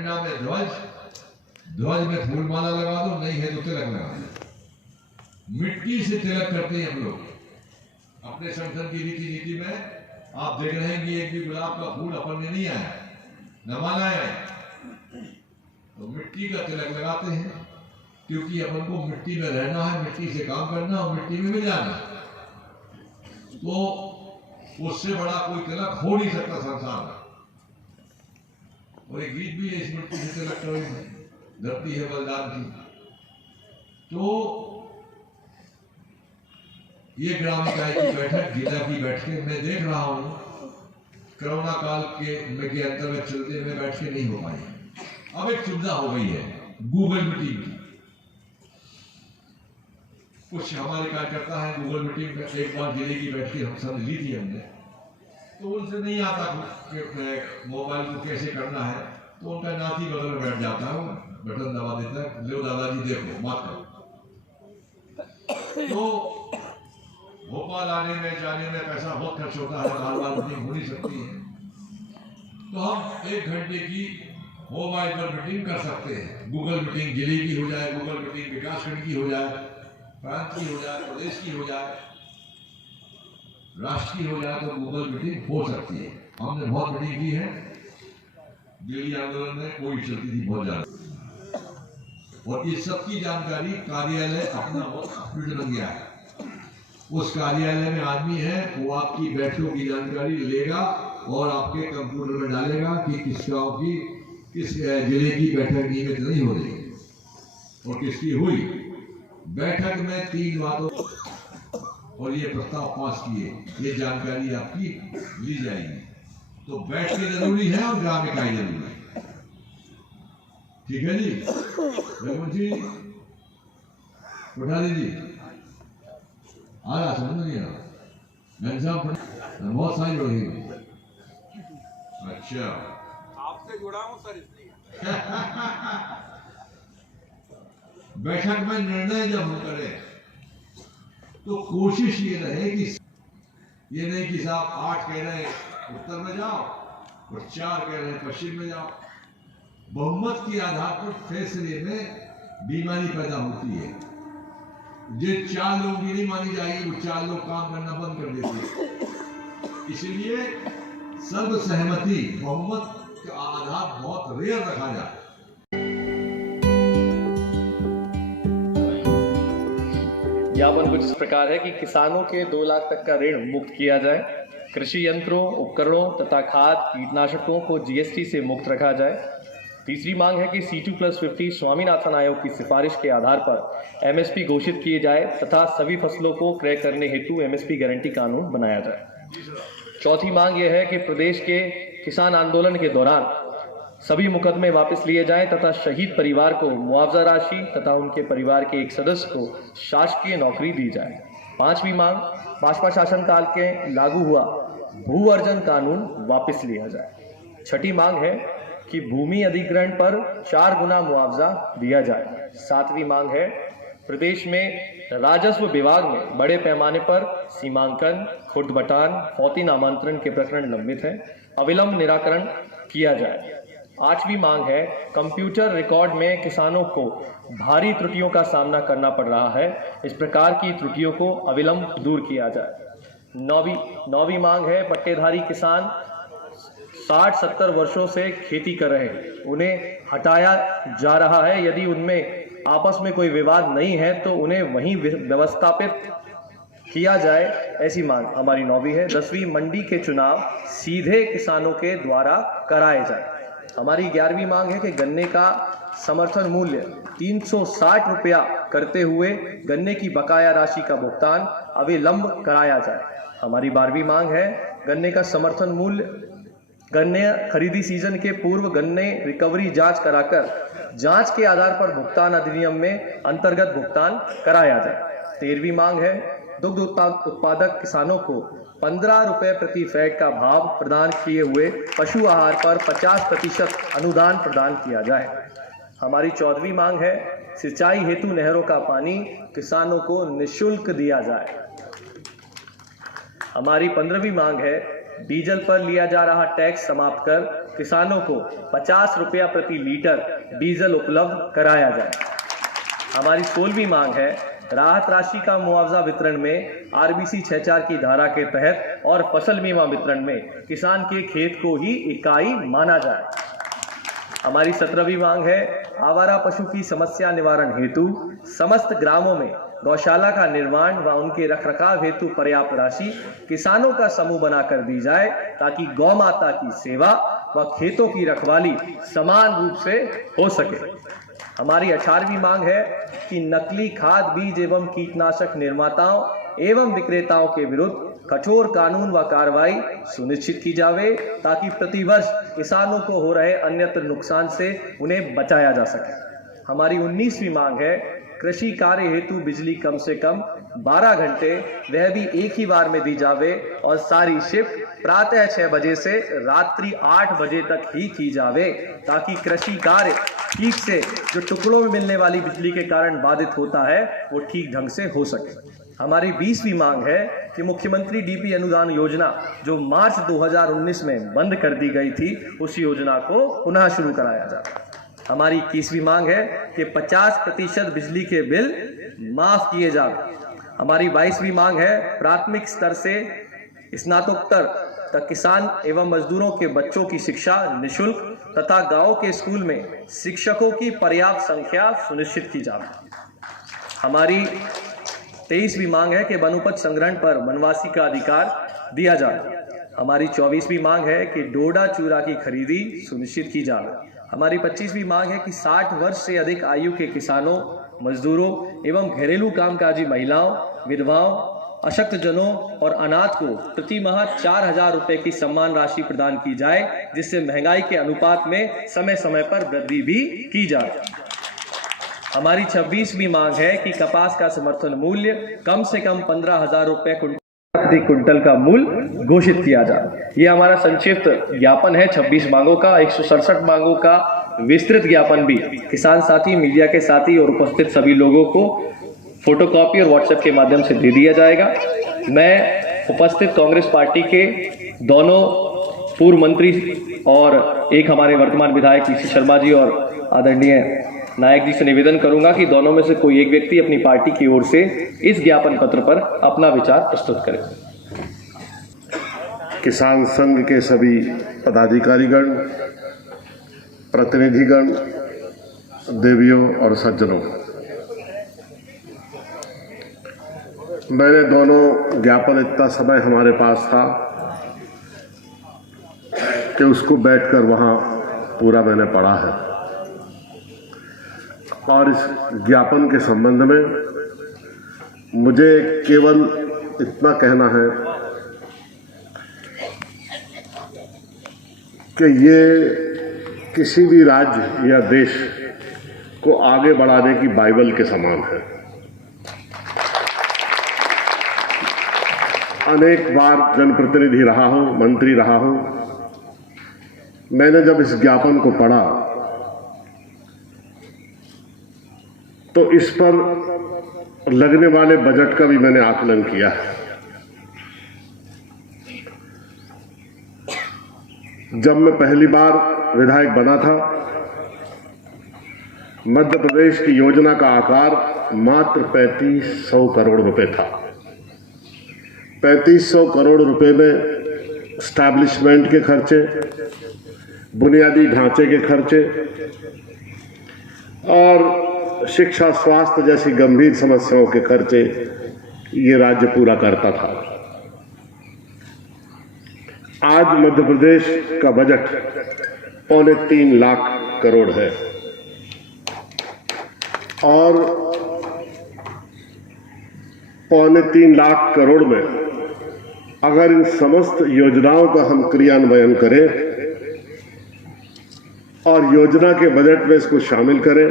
झंडा में ध्वज में फूलमाला लगा दो, नहीं है तो तिलक लगा दो। मिट्टी से तिलक करते हैं हम लोग अपने संगठन की नीति में। आप देख रहे हैं कि एक भी गुलाब का फूल अपन में नहीं आया, न माला है, तो मिट्टी का तिलक लगाते हैं, क्योंकि अपन को मिट्टी में रहना है, मिट्टी से काम करना और मिट्टी में मिल जाना। तो उससे बड़ा कोई तिलक हो नहीं सकता संसार में। और एक गीत भी है, इस मिट्टी से तिलक करो धरती है बलिदान की। तो ये ग्राम इकाई की बैठक, जिला की बैठकें मैं देख रहा हूँ कोरोना काल के अंतर्गत चलते हुए बैठकें नहीं हो पाई। अब एक सुविधा हो गई है गूगल मीटिंग की। कुछ हमारे कार्यकर्ता है गूगल मीटिंग में, एक बार जिले की बैठकें हम सब ली थी हमने, तो उनसे नहीं आता कि मोबाइल को कैसे करना है, तो उनका नाती बगल में बैठ जाता है, बटन दबा देता है, लो दादाजी देखो मत करो। तो भोपाल आने में जाने में पैसा बहुत खर्च होता है, बार बार मीटिंग हो नहीं सकती है, तो हम 1 घंटे की मोबाइल पर मीटिंग कर सकते हैं। गूगल मीटिंग जिले की हो जाए, गूगल मीटिंग विकासखंड की हो जाए, प्रांत की हो जाए, प्रदेश की हो जाए, राष्ट्र की हो जाए, तो गूगल मीटिंग हो सकती है। हमने बहुत मीटिंग की है दिल्ली आंदोलन में, कोई चलती थी बहुत ज्यादा, और इस सब की जानकारी कार्यालय अपना बहुत अपडेट बन गया है। उस कार्यालय में आदमी है, वो आपकी बैठकों की जानकारी लेगा और आपके कंप्यूटर में डालेगा कि किस गांव की किस जिले की बैठक नियमित नहीं हो रही और किसकी हुई। बैठक में 3 बातों और ये प्रस्ताव पास किए, ये जानकारी आपकी ली जाएगी। तो बैठकें जरूरी है और ग्राम इकाई जरूरी है। ठीक है जी, रघुवंश जी, कोठारी जी आ रहा, समझ नहीं आ बहुत सारी जोड़ी। अच्छा, आपसे जुड़ा हूं सर इसलिए। बैठक में निर्णय जब हम करें तो कोशिश ये रहे कि ये नहीं कि साहब 8 कह रहे हैं उत्तर में जाओ और 4 कह रहे हैं पश्चिम में जाओ। बहुमत के आधार पर फैसले में बीमारी पैदा होती है। जो 4 लोगों की नहीं मानी जाएगी, वो 4 लोग काम करना बंद कर देते हैं। इसीलिए सर्वसहमति बहुमत का आधार बहुत रेयर रखा जाए। ज्ञापन कुछ इस प्रकार है कि किसानों के 2 लाख तक का ऋण मुक्त किया जाए, कृषि यंत्रों, उपकरणों तथा खाद कीटनाशकों को जीएसटी से मुक्त रखा जाए। तीसरी मांग है कि C2+50 स्वामीनाथन आयोग की सिफारिश के आधार पर एमएसपी घोषित किए जाए तथा सभी फसलों को क्रय करने हेतु एमएसपी गारंटी कानून बनाया जाए। चौथी मांग यह है कि प्रदेश के किसान आंदोलन के दौरान सभी मुकदमे वापस लिए जाएं तथा शहीद परिवार को मुआवजा राशि तथा उनके परिवार के एक सदस्य को शासकीय नौकरी दी जाए। पांचवी मांग, भाजपा शासनकाल के लागू हुआ भू अर्जन कानून वापस लिया जाए। छठी मांग है कि भूमि अधिग्रहण पर 4 गुना मुआवजा दिया जाए। सातवीं मांग है प्रदेश में राजस्व विभाग में बड़े पैमाने पर सीमांकन, खुर्द बटान, फौती नामांतरण के प्रकरण लंबित हैं, अविलंब निराकरण किया जाए। आठवीं मांग है कंप्यूटर रिकॉर्ड में किसानों को भारी त्रुटियों का सामना करना पड़ रहा है, इस प्रकार की त्रुटियों को अविलंब दूर किया जाए। नौवीं मांग है पट्टेधारी किसान 60-70 वर्षों से खेती कर रहे हैं, उन्हें हटाया जा रहा है। यदि उनमें आपस में कोई विवाद नहीं है तो उन्हें वहीं व्यवस्थापित किया जाए, ऐसी मांग हमारी 9वीं है। 10वीं, मंडी के चुनाव सीधे किसानों के द्वारा कराए जाए। हमारी 11वीं मांग है कि गन्ने का समर्थन मूल्य 360 रुपया करते हुए गन्ने की बकाया राशि का भुगतान अविलंब कराया जाए। हमारी 12वीं मांग है गन्ने का समर्थन मूल्य, गन्ने खरीदी सीजन के पूर्व गन्ने रिकवरी जांच कराकर जांच के आधार पर भुगतान अधिनियम में अंतर्गत भुगतान कराया जाए। 13वीं मांग है दुग्ध उत्पादक किसानों को 15 रुपये प्रति फैट का भाव प्रदान किए हुए पशु आहार पर 50% अनुदान प्रदान किया जाए। हमारी 14वीं मांग है सिंचाई हेतु नहरों का पानी किसानों को निःशुल्क दिया जाए। हमारी 15वीं मांग है डीजल पर लिया जा रहा टैक्स समाप्त कर किसानों को 50 रुपया प्रति लीटर डीजल उपलब्ध कराया जाए। हमारी 16वीं मांग है राहत राशि का मुआवजा वितरण में आरबीसी 64 की धारा के तहत और फसल बीमा वितरण में किसान के खेत को ही इकाई माना जाए। हमारी 17वीं मांग है आवारा पशु की समस्या निवारण हेतु समस्त ग्रामों में गौशाला का निर्माण व उनके रखरखाव हेतु पर्याप्त राशि किसानों का समूह बनाकर दी जाए ताकि गौ माता की सेवा व खेतों की रखवाली समान रूप से हो सके। हमारी 18वीं मांग है कि नकली खाद बीज एवं कीटनाशक निर्माताओं एवं विक्रेताओं के विरुद्ध कठोर कानून व कार्रवाई सुनिश्चित की जावे ताकि प्रतिवर्ष किसानों को हो रहे अन्यत्र नुकसान से उन्हें बचाया जा सके। हमारी 19वीं मांग है कृषि कार्य हेतु बिजली कम से कम 12 घंटे वह भी एक ही बार में दी जावे और सारी शिफ्ट प्रातः 6 बजे से रात्रि 8 बजे तक ही की जावे ताकि कृषि कार्य ठीक से जो टुकड़ों में मिलने वाली बिजली के कारण बाधित होता है वो ठीक ढंग से हो सके। हमारी 20वीं मांग है कि मुख्यमंत्री डीपी अनुदान योजना जो मार्च 2019 में बंद कर दी गई थी उस योजना को पुनः शुरू कराया जाए। हमारी 21वीं मांग है कि 50% बिजली के बिल माफ किए जाए। हमारी 22वीं मांग है प्राथमिक स्तर से स्नातकोत्तर तक किसान एवं मजदूरों के बच्चों की शिक्षा निःशुल्क तथा गांव के स्कूल में शिक्षकों की पर्याप्त संख्या सुनिश्चित की जाए। हमारी 23वीं मांग है कि वनोपज संग्रहण पर वनवासी का अधिकार दिया जाए। हमारी 24वीं मांग है कि डोडा चूरा की खरीदी सुनिश्चित की जाए। हमारी 25वीं मांग है कि 60 वर्ष से अधिक आयु के किसानों, मजदूरों एवं घरेलू कामकाजी महिलाओं, विधवाओं, अशक्तजनों और अनाथ को प्रति माह 4,000 रुपए की सम्मान राशि प्रदान की जाए जिससे महंगाई के अनुपात में समय समय पर वृद्धि भी की जाए। हमारी 26वीं मांग है कि कपास का समर्थन मूल्य कम से कम 15,000 रुपए प्रति क्विंटल का मूल्य घोषित किया जाए। ये हमारा संक्षिप्त ज्ञापन है 26 मांगों का। 167 मांगों का विस्तृत ज्ञापन भी किसान साथी, मीडिया के साथी और उपस्थित सभी लोगों को फोटोकॉपी और व्हाट्सएप के माध्यम से दे दिया जाएगा। मैं उपस्थित कांग्रेस पार्टी के दोनों पूर्व मंत्री और एक हमारे वर्तमान विधायक पीसी शर्मा जी और आदरणीय नायक जी से निवेदन करूंगा कि दोनों में से कोई एक व्यक्ति अपनी पार्टी की ओर से इस ज्ञापन पत्र पर अपना विचार प्रस्तुत करे। किसान संघ के सभी पदाधिकारीगण, प्रतिनिधिगण, देवियों और सज्जनों, मैंने दोनों ज्ञापन इतना समय हमारे पास था कि उसको बैठकर वहाँ पूरा मैंने पढ़ा है और इस ज्ञापन के संबंध में मुझे केवल इतना कहना है कि ये किसी भी राज्य या देश को आगे बढ़ाने की बाइबल के समान है। अनेक बार जनप्रतिनिधि रहा हूं, मंत्री रहा हूं। मैंने जब इस ज्ञापन को पढ़ा तो इस पर लगने वाले बजट का भी मैंने आकलन किया है। जब मैं पहली बार विधायक बना था, मध्य प्रदेश की योजना का आकार मात्र 3500 करोड़ रुपए था। 3500 करोड़ रुपए में स्टैब्लिशमेंट के खर्चे, बुनियादी ढांचे के खर्चे और शिक्षा, स्वास्थ्य जैसी गंभीर समस्याओं के खर्चे ये राज्य पूरा करता था। आज मध्य प्रदेश का बजट 3.25 लाख करोड़ है और 3.25 लाख करोड़ में अगर इन समस्त योजनाओं का हम क्रियान्वयन करें और योजना के बजट में इसको शामिल करें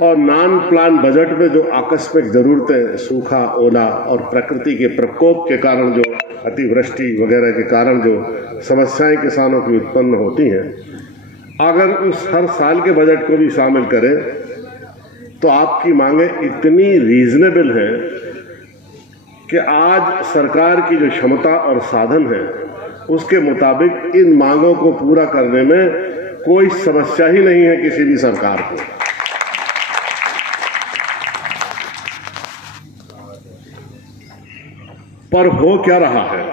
और नॉन प्लान बजट में जो आकस्मिक जरूरतें, सूखा, ओला और प्रकृति के प्रकोप के कारण जो अतिवृष्टि वगैरह के कारण जो समस्याएं किसानों की उत्पन्न होती हैं, अगर उस हर साल के बजट को भी शामिल करें तो आपकी मांगें इतनी रीजनेबल हैं कि आज सरकार की जो क्षमता और साधन है उसके मुताबिक इन मांगों को पूरा करने में कोई समस्या ही नहीं है किसी भी सरकार को। पर हो क्या रहा है,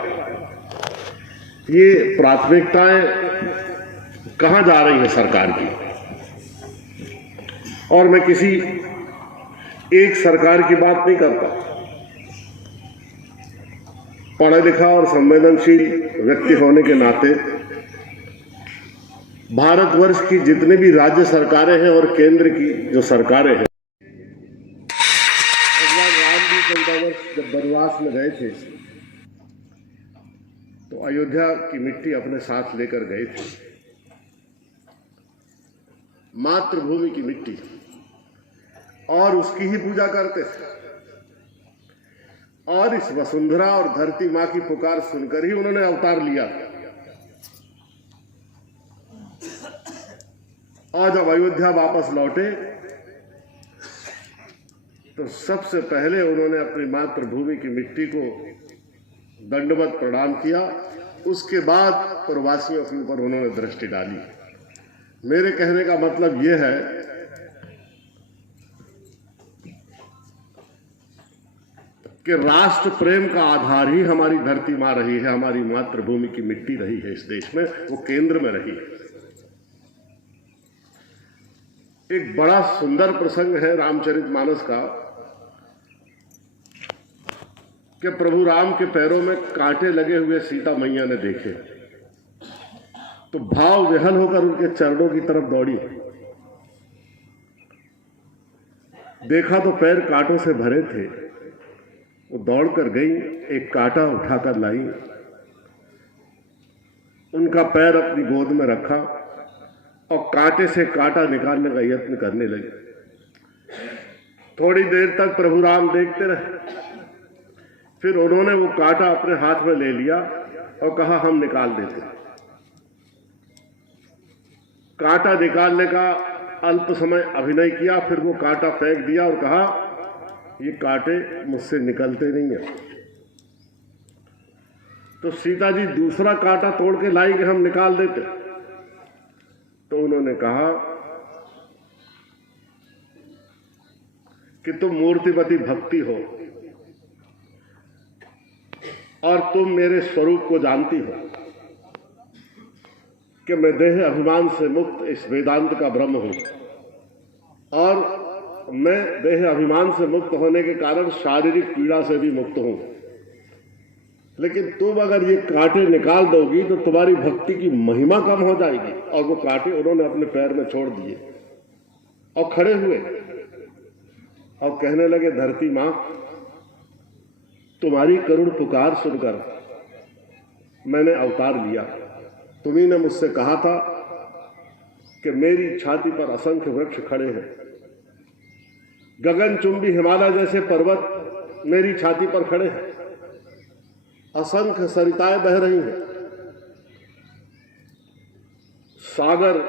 ये प्राथमिकताएं कहां जा रही है सरकार की। और मैं किसी एक सरकार की बात नहीं करता, पढ़ा लिखा और संवेदनशील व्यक्ति होने के नाते भारतवर्ष की जितने भी राज्य सरकारें हैं और केंद्र की जो सरकारें हैं, भगवान राम जी 14 वर्ष जब वनवास में गए थे तो अयोध्या की मिट्टी अपने साथ लेकर गए थे, मातृभूमि की मिट्टी, और उसकी ही पूजा करते थे। और इस वसुंधरा और धरती मां की पुकार सुनकर ही उन्होंने अवतार लिया। और जब अयोध्या वापस लौटे तो सबसे पहले उन्होंने अपनी मातृभूमि की मिट्टी को दंडवत प्रणाम किया। उसके बाद प्रवासियों के ऊपर उन्होंने दृष्टि डाली। मेरे कहने का मतलब यह है कि राष्ट्र प्रेम का आधार ही हमारी धरती मां रही है, हमारी मातृभूमि की मिट्टी रही है। इस देश में वो केंद्र में रही है। एक बड़ा सुंदर प्रसंग है रामचरितमानस का कि प्रभु राम के पैरों में कांटे लगे हुए सीता मैया ने देखे तो भाव विहल होकर उनके चरणों की तरफ दौड़ी। देखा तो पैर कांटों से भरे थे। वो दौड़कर गई, एक कांटा उठाकर लाई, उनका पैर अपनी गोद में रखा और कांटे से कांटा निकालने का यत्न करने लगे। थोड़ी देर तक प्रभु राम देखते रहे, फिर उन्होंने वो कांटा अपने हाथ में ले लिया और कहा हम निकाल देते। कांटा निकालने का अल्प समय अभिनय किया, फिर वो कांटा फेंक दिया और कहा ये कांटे मुझसे निकलते नहीं है। तो सीता जी दूसरा कांटा तोड़ के लाई कि हम निकाल देते। तो उन्होंने कहा कि तुम मूर्तिवती भक्ति हो और तुम मेरे स्वरूप को जानती हो कि मैं देह अभिमान से मुक्त इस वेदांत का ब्रह्म हूं, और मैं देह अभिमान से मुक्त होने के कारण शारीरिक पीड़ा से भी मुक्त हूं। लेकिन तुम अगर ये कांटे निकाल दोगी तो तुम्हारी भक्ति की महिमा कम हो जाएगी। और वो कांटे उन्होंने अपने पैर में छोड़ दिए और खड़े हुए और कहने लगे धरती मां, तुम्हारी करुण पुकार सुनकर मैंने अवतार लिया। तुम्ही ने मुझसे कहा था कि मेरी छाती पर असंख्य वृक्ष खड़े हैं, गगनचुंबी हिमालय जैसे पर्वत मेरी छाती पर खड़े हैं, असंख्य सरिताएं बह रही हैं, सागर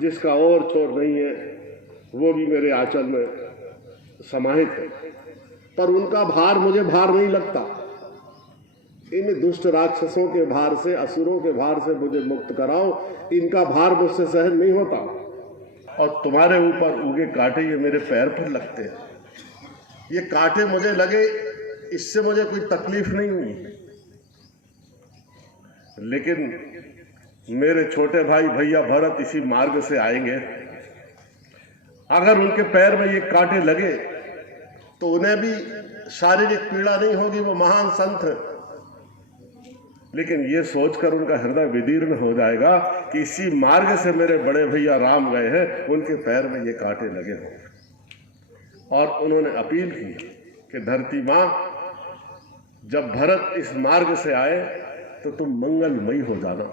जिसका और छोर नहीं है वो भी मेरे आंचल में समाहित है, पर उनका भार मुझे भार नहीं लगता। इन दुष्ट राक्षसों के भार से, असुरों के भार से मुझे मुक्त कराओ, इनका भार मुझसे सहन नहीं होता। और तुम्हारे ऊपर उगे कांटे ये मेरे पैर पर लगते हैं, ये कांटे मुझे लगे इससे मुझे कोई तकलीफ नहीं हुई, लेकिन मेरे छोटे भाई भैया भरत इसी मार्ग से आएंगे, अगर उनके पैर में ये कांटे लगे तो उन्हें भी शारीरिक पीड़ा नहीं होगी, वो महान संत। लेकिन ये सोचकर उनका हृदय विदीर्ण हो जाएगा कि इसी मार्ग से मेरे बड़े भैया राम गए हैं, उनके पैर में ये कांटे लगे हों। और उन्होंने अपील की कि धरती मां, जब भरत इस मार्ग से आए तो तुम मंगलमयी हो जाना,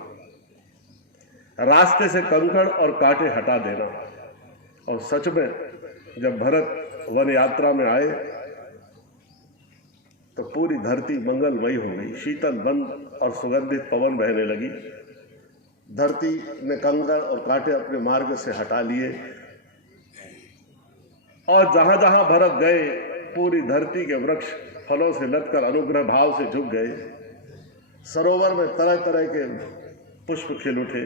रास्ते से कंकड़ और कांटे हटा देना। और सच में जब भरत वन यात्रा में आए तो पूरी धरती मंगलमयी हो गई, शीतल बंद और सुगंधित पवन बहने लगी। धरती ने कंकड़ और कांटे अपने मार्ग से हटा लिए और जहां जहां भरत गए पूरी धरती के वृक्ष फलों से लदकर अनुग्रह भाव से झुक गए। सरोवर में तरह तरह के पुष्प खिल उठे,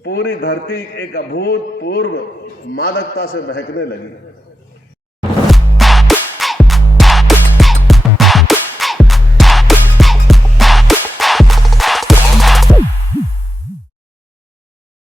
पूरी धरती एक अभूतपूर्व मादकता से महकने लगी।